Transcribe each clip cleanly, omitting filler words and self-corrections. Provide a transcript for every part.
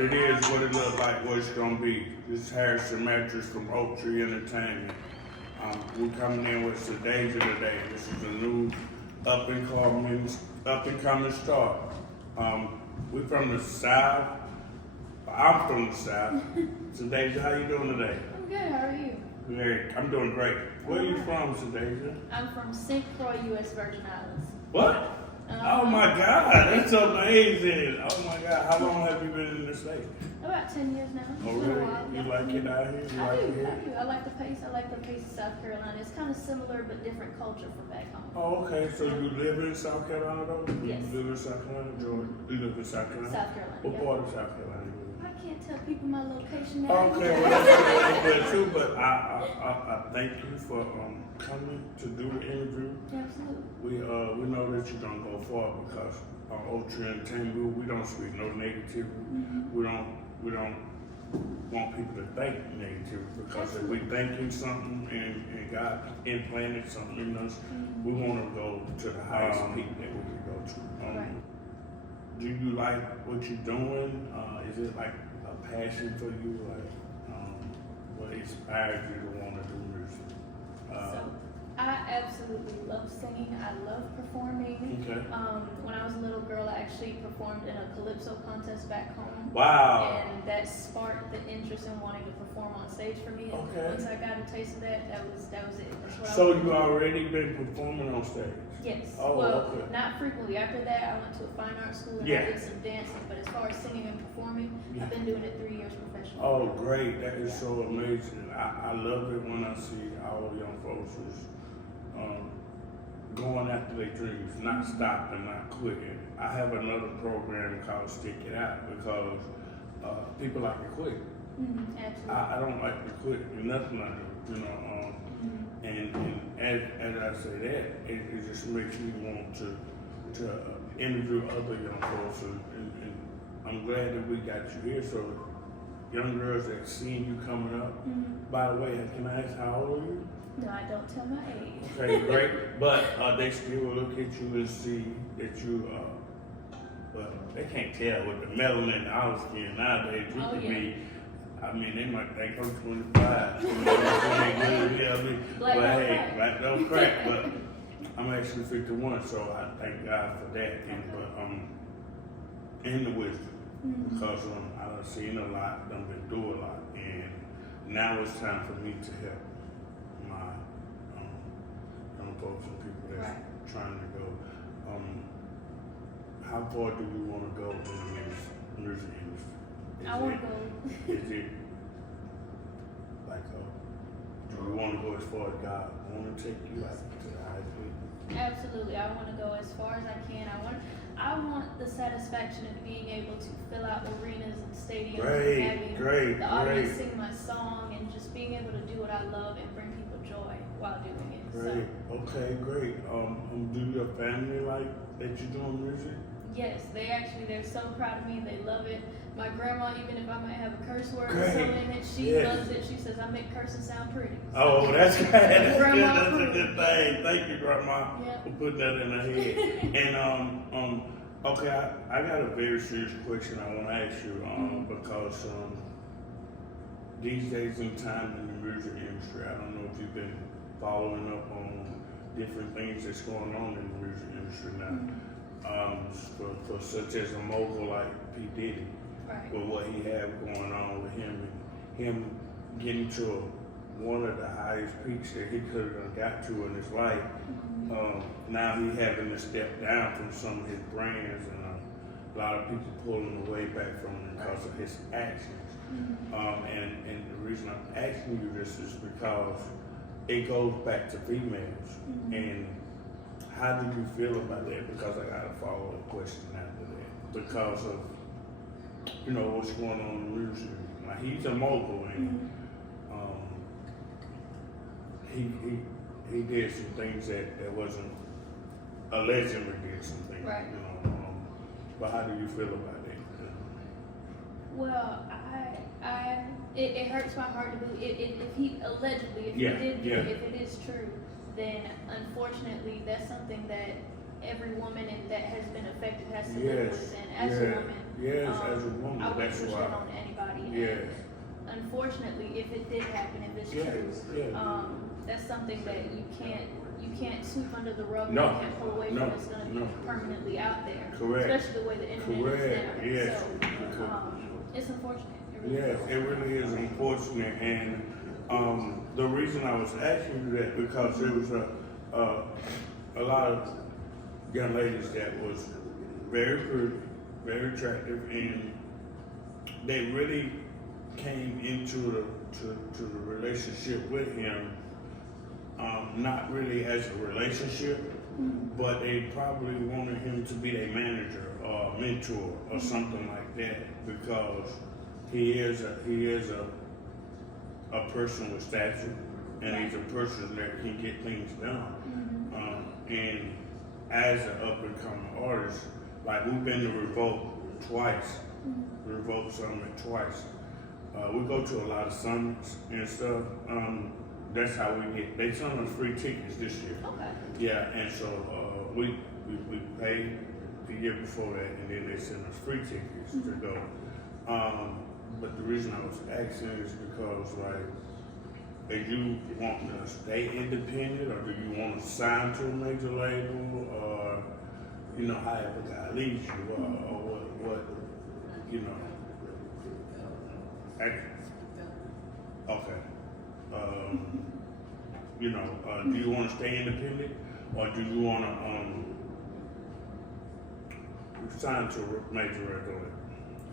it is, what it looks like, what it's gonna be. This is Harrison Mattress from Oak Tree Entertainment. We're coming in with Sydeajah today. This is a new up and coming star. We're from the South. I'm from the South. Sydeajah, how you doing today? I'm good, how are you? Great. I'm doing great. Where are you from, Sydeajah? I'm from St. Croix, U.S. Virgin Islands. What? Oh my God, that's amazing. Oh my God, how long have you been in the state? About 10 years now. Oh really? You like it out here? I do. I like the pace. I like the pace of South Carolina. It's kind of similar but different culture from back home. Oh, okay. So you live in South Carolina though? Yes. You live in South Carolina, Georgia? You live in South Carolina? South Carolina. What Yep. part of South Carolina you live in? I can't tell people my location now. Okay, well that's good too, but I thank you for coming to do the interview. Absolutely. We know that you're gonna go far because on Oak Tree Entertainment, we don't speak no negativity. Mm-hmm. We don't want people to think negative because if we thinking something and God implanted something in us, we want to go to the highest peak that we can go to. Right. Do you like what you're doing? Is it like a passion for you? Like, what inspired you to want to do music? So I absolutely love singing. I love performing. Okay. When I was a little girl, I actually performed in a calypso contest back home. Wow. And that sparked the interest in wanting to perform on stage for me. And Okay. once I got a taste of that, that was it. That's what So I was you already been performing on stage? Yes. Oh, well, okay. not frequently. After that, I went to a fine art school and Yeah. I did some dancing. But as far as singing and performing, Yeah. I've been doing it 3 years professionally. Oh, great. That is so amazing. I love it when I see our young folks is going after their dreams, not stopping, not quitting. I have another program called Stick It Out because people like to quit. Absolutely. I don't like to quit in nothing I do, you know. And as I say that, it just makes me want to interview other young folks. And I'm glad that we got you here. So young girls that seeing you coming up. By the way, can I ask how old are you? No, I don't tell my age. Okay, great. But they still look at you and see that you, well, they can't tell with the melanin in our skin nowadays. You Oh, can yeah. be, I mean, they might think I'm 25. You know, they good, yeah, I mean, Black but don't hey, crack. black don't crack. But I'm actually 51, so I thank God for that. And the wisdom. Because I've seen a lot, I've been through a lot, and now it's time for me to help my young folks and people that's trying to go. How far do you want to go in the music industry? I want to go. Is it like, do you want to go as far as God want to take you out to the highest peak? Absolutely. I want to go as far as I can. I want the satisfaction of being able to fill out arenas and stadiums and having the audience sing my song and just being able to do what I love and bring people joy while doing it. Great. Okay, great. Do your family like that you're doing music? Yes, they're so proud of me. They love it. My grandma, even if I might have a curse word or something in it, she loves it. She says I make cursing sound pretty. So, oh, that's good. That's good. Grandma That's a good thing. Thank you, Grandma, Yeah. for putting that in her head. And okay, I got a very serious question I want to ask you because these days in time in the music industry, I don't know if you've been following up on different things that's going on in the music industry now. For such as a mogul like P. Diddy, with what he had going on with him and him getting to one of the highest peaks that he could have got to in his life. Now he having to step down from some of his brands and a lot of people pulling away back from him because of his actions. And the reason I'm asking you this is because it goes back to females. And how do you feel about that? Because I got a follow-up question after that. Because of, you know, what's going on in the music. Now, he's a mogul and he did some things that wasn't, allegedly did some things, you know. But how do you feel about that? Well, it hurts my heart to believe if he allegedly, if he did do it, if it is true, then unfortunately that's something that every woman that has been affected has to live with. And as a woman, as a woman, I wouldn't that's push why. that on anybody. Yes. And unfortunately, if it did happen, if it's true, that's something that you can't sweep under the rug. No. You can't pull away from. It's going to be permanently out there. Correct. Especially the way the internet is now. Yes. So it's unfortunate. It really is unfortunate, and the reason I was asking you that because there was a lot of young ladies that was very pretty, very attractive, and they really came into the relationship with him, not really as a relationship, but they probably wanted him to be their manager or mentor or something like that, because he is a person with stature, and he's a person that can get things done. And as an up and coming artist, like we've been to Revolt twice, Revolt Summit twice. We go to a lot of summits and stuff. That's how we get. They sent us free tickets this year. Okay. Yeah, and so we paid the year before that, and then they sent us free tickets to go. But the reason I was asking is because, like, do you want to stay independent, or do you want to sign to a major label, or however God leads you, or what Okay. Do you want to stay independent, or do you want to sign to a major record label?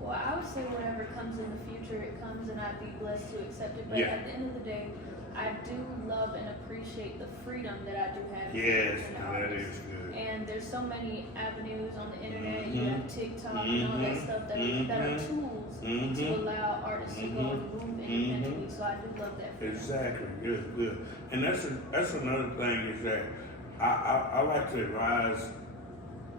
Well, I would say whatever comes in the future, it comes, and I'd be blessed to accept it. But at the end of the day, I do love and appreciate the freedom that I do have. Yes, that is good. And there's so many avenues on the internet. You have TikTok and all that stuff that are tools to allow artists to go and move independently. So I do love that freedom. Exactly, good. And that's another thing is that I like to advise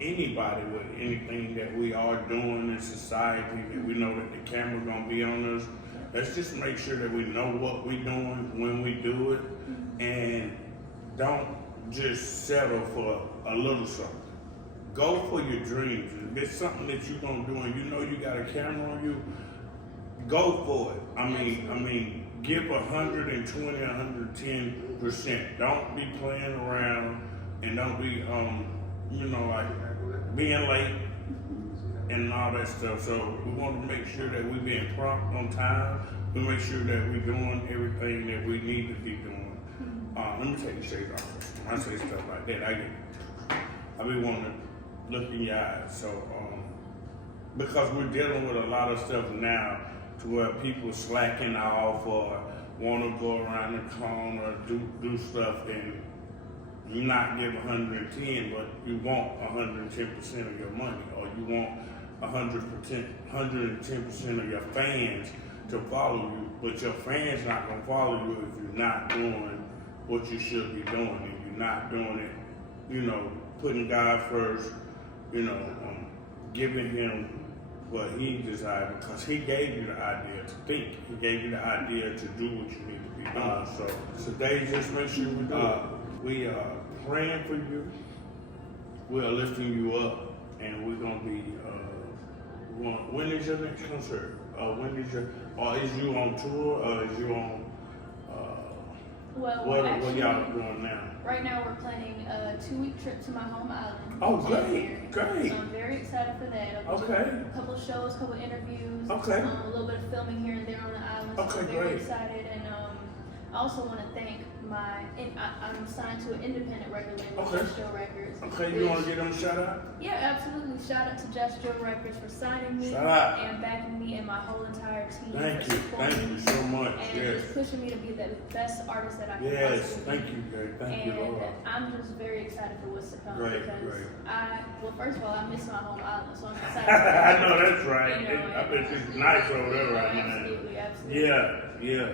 anybody with anything that we are doing in society, that we know that the camera's gonna be on us. Let's just make sure that we know what we're doing when we do it, and don't just settle for a little something. Go for your dreams. If it's something that you're gonna do and you know you got a camera on you, go for it. I mean, give 120, 110%. Don't be playing around, and don't be like being late and all that stuff. So we want to make sure that we're being prompt on time. We make sure that we're doing everything that we need to be doing. Let me take the shades off. When I say stuff like that, I be wanting to look in your eyes. So because we're dealing with a lot of stuff now, to where people slacking off or want to go around the corner, do stuff, and you not give 110, but you want 110% of your money, or you want 110% of your fans to follow you, but your fans not gonna follow you if you're not doing what you should be doing, and you're not doing it, putting God first, giving him what he desired, because he gave you the idea to think. He gave you the idea to do what you need to be doing. So today, just make sure we do it. We are praying for you. We are lifting you up, and we're gonna be. When is your next concert? Is you on tour, or is you on? What y'all doing now? Right now, we're planning a 2-week trip to my home island. Oh, great. So I'm very excited for that. I'll be doing a couple shows, a couple interviews. Okay. A little bit of filming here and there on the island. So I'm very excited, and I also want to thank I'm signed to an independent record label, Just Joe Records. Okay, you want to give them a shout out? Yeah, absolutely. Shout out to Just Joe Records for signing me and backing me and my whole entire team. Thank you so much. And just pushing me to be the best artist that I can possibly be. Thank you, Gary. Thank you, Lord. I'm just very excited for what's to come. Great. Well, first of all, I miss my home island, so I'm excited. I know that's right. I bet it's nice over there right now. Absolutely. Yeah.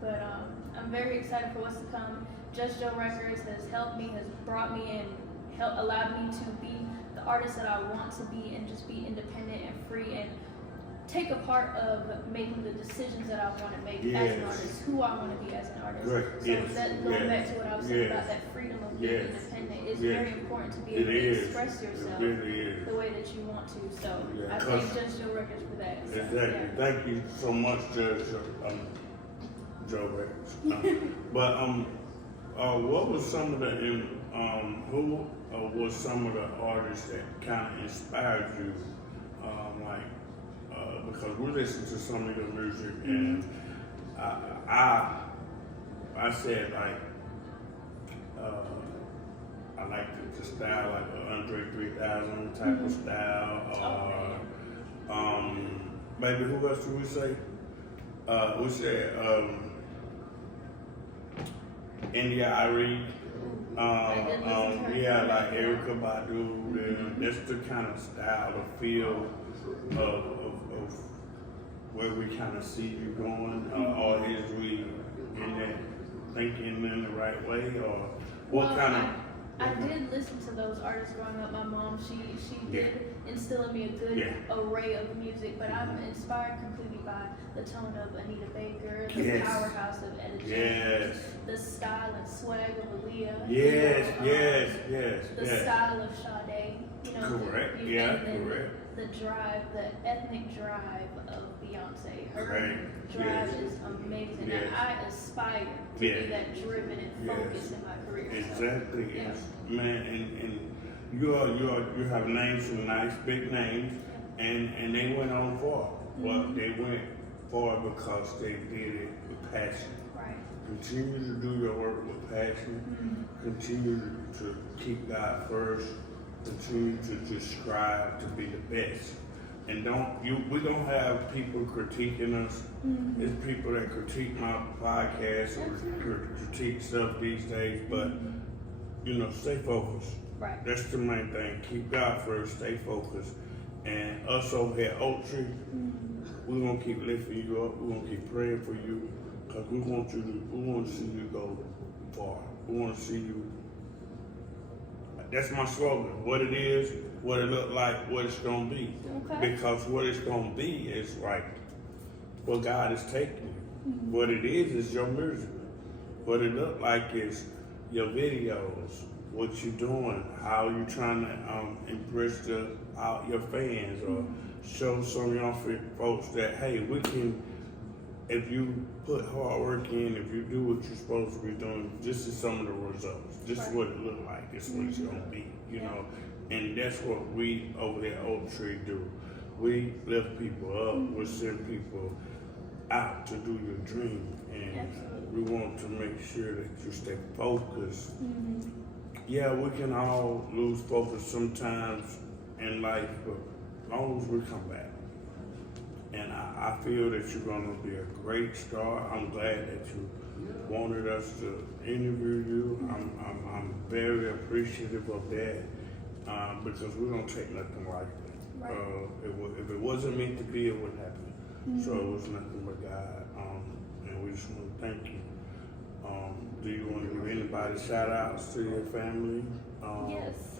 But I'm very excited for what's to come. Just Joe Records has helped me, has brought me in, allowed me to be the artist that I want to be, and just be independent and free, and take a part of making the decisions that I want to make Yes. as an artist, who I want to be as an artist. Great. So Yes. that going back to what I was saying Yes. about that freedom of being Yes. independent, it's Yes. very important to be It able to is. express yourself It really is. the way that you want to. So Yeah, I 'cause- thank Judge Joe Records for that. So, Exactly. yeah. Thank you so much, Judge Joe Records. But what was some of the who was some of the artists that kind of inspired you? Because we listen to some of your music, and I said like I like the style like Andre 3000 type of style. Maybe who else do we say? We said India Irie. Yeah, like Erica Badu. And that's the kind of style, the feel of where we kind of see you going. Or is we in that thinking in the right way, or what kind of? I did listen to those artists growing up. My mom, she did instill in me a good array of music, but I'm inspired completely by the tone of Anita Baker, the powerhouse of Etta James, the style and swag of Aaliyah. The style of Sade. Correct. Correct. The drive, the ethnic drive of Beyonce. Her drive is amazing. Yes. And I aspire to be that driven and focused in my career. Exactly. So, yeah. Man, and you have named some nice big names, and they went on far. Well, they went far because they did it with passion. Right. Continue to do your work with passion. Continue to keep God first. Continue to just strive to be the best. And we don't have people critiquing us. It's people that critique my podcast or critique stuff these days, but stay focused. Right. That's the main thing. Keep God first, stay focused. And us over here at Oak Tree, we're gonna keep lifting you up, we're gonna keep praying for you, because we want to see you go far. We want to see you. That's my slogan. What it is, what it look like, what it's gonna be. Okay. Because what it's gonna be is like what God is taking you. What it is your music. What it look like is your videos, what you doing, how you trying to impress your fans, or show some young folks that hey, we can. If you put hard work in, if you do what you're supposed to be doing, this is some of the results. This is what it look like. This is what it's gonna be, you know. And that's what we over there at Oak Tree do. We lift people up. We send people out to do your dream, and we want to make sure that you stay focused. Yeah, we can all lose focus sometimes in life, but as long as we come back. And I feel that you're going to be a great star. I'm glad that you wanted us to interview you. I'm very appreciative of that because we don't take nothing lightly. Right. If it wasn't meant to be, it wouldn't happen. So it was nothing but God. And we just want to thank you. Do you want to give anybody shout outs to your family? Yes.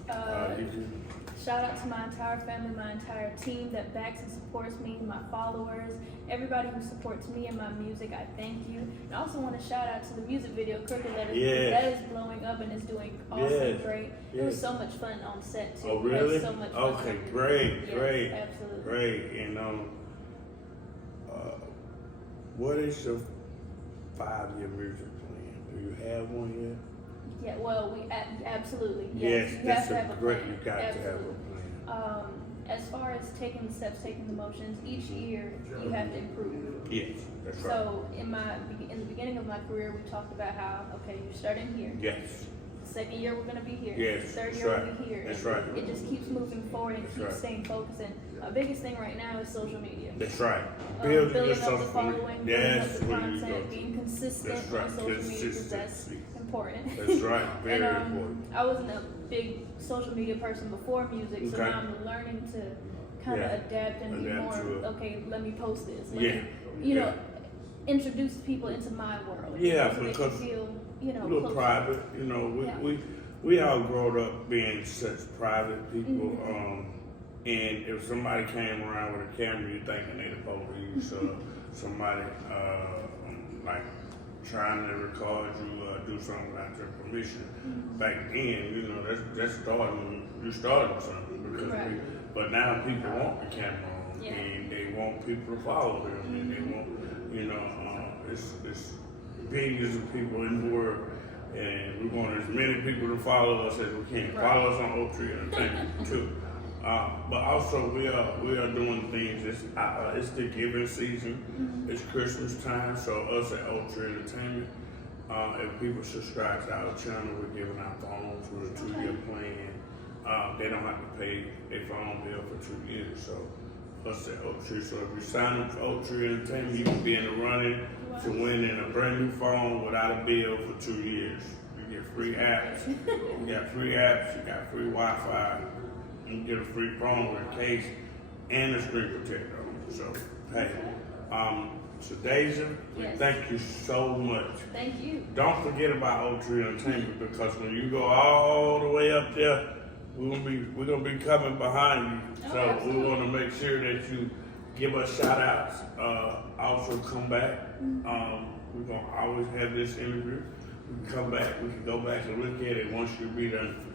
Shout out to my entire family, my entire team that backs and supports me, my followers, everybody who supports me and my music. I thank you. And I also want to shout out to the music video, Crooked Letters. Yes. That is blowing up and is doing awesome, great. It was so much fun on set too. Oh, really? We had so much fun. Okay, great, Yes, great. Absolutely. Great. And what is your 5-year music plan? Do you have one yet? Yeah, well, we absolutely. Yes, you that's have to have a great. plan. You got Absolutely. to have a plan. As far as taking the steps, taking the motions, each year you have to improve. Yes, that's right. So in the beginning of my career, we talked about how you're starting here. Yes. Second year we're gonna be here. Yes, Third that's year right. we'll be here. That's And right. It just keeps moving forward and That's keeps right. staying focused. And my biggest thing right now is social media. That's right. Building your up the social following, Yes, building up where the you go. content, being consistent That's right. on social media because that's Consistency. important. That's right. Very and, important. I wasn't a big social media person before music, so Okay. now I'm learning to kind of adapt and be Adapt more, to it. okay, let me post this. Let Yeah. me, you know, introduce people into my world. Yeah, so they because can feel, a little closer. private. We all grown up being such private people. And if somebody came around with a camera, you thinking they the police or somebody like trying to record you do something without your permission. Back then, you know, that's starting. You started something because but now people want the camera on and they want people to follow them and they want, you know, it's billions of people in the world. And we want as many people to follow us as we can. Follow us on Oak Tree Entertainment too. But also we are doing things. It's the giving season. It's Christmas time, so us at Oak Tree Entertainment, if people subscribe to our channel, we're giving out phones with a 2-year plan. They don't have to pay their phone bill for 2 years. So us at Oak Tree. So if you sign up for Oak Tree Entertainment, you can be in the running to winning a brand new phone without a bill for 2 years. You get free apps. You got free apps. You got free Wi-Fi. You get a free phone with a case and a screen protector. So hey, Sydeajah, we thank you so much. Thank you. Don't forget about Oak Tree Entertainment because when you go all the way up there, we're gonna be coming behind you. So we want to make sure that you give us shout outs. Also come back. We're gonna always have this interview. We can come back. We can go back and look at it once you be done.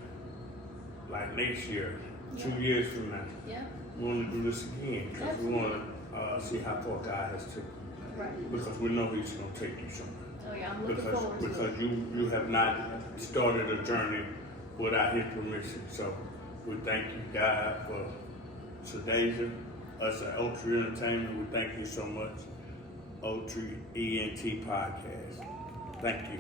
Like next year, 2 years from now. Yeah. We want to do this again because we want to see how far God has taken you. Right. Because we know He's going to take you somewhere. Oh yeah, I'm looking forward to it. Because you have not started a journey without His permission. So we thank you, God, for Sydeajah, us at Oak Tree Entertainment. We thank you so much. Oak Tree ENT Podcast. Thank you.